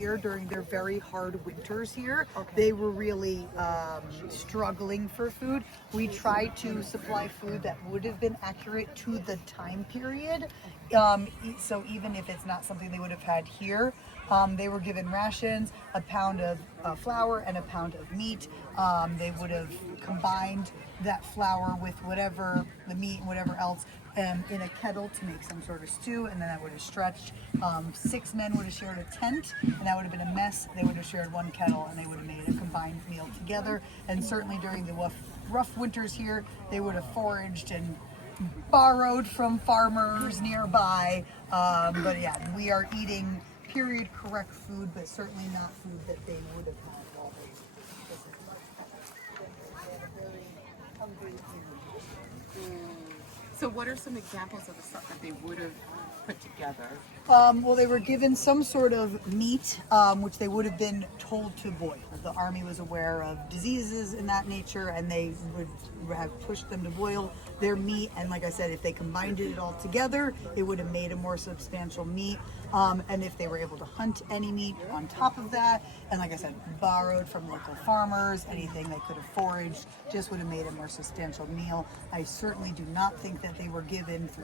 here during their very hard winters here. They were really struggling for food. We tried to supply food that would have been accurate to the time period. So even if it's not something they would have had here, they were given rations, a pound of flour and a pound of meat. They would have combined that flour with whatever, the meat and whatever else, in a kettle to make some sort of stew, and then that would have stretched. 6 men would have shared a tent, and that would have been a mess. They would have shared one kettle, and they would have made a combined meal together. And certainly during the rough winters here, they would have foraged and borrowed from farmers nearby. But yeah, we are eating period correct food, but certainly not food that they would have had while they So what are some examples of the stuff that they would have put together? Well, they were given some sort of meat, which they would have been told to boil. The Army was aware of diseases in that nature, and they would have pushed them to boil their meat. And like I said, if they combined it all together, it would have made a more substantial meat. And if they were able to hunt any meat on top of that, and like I said, borrowed from local farmers, anything they could have foraged, just would have made a more substantial meal. I certainly do not think that they were given 3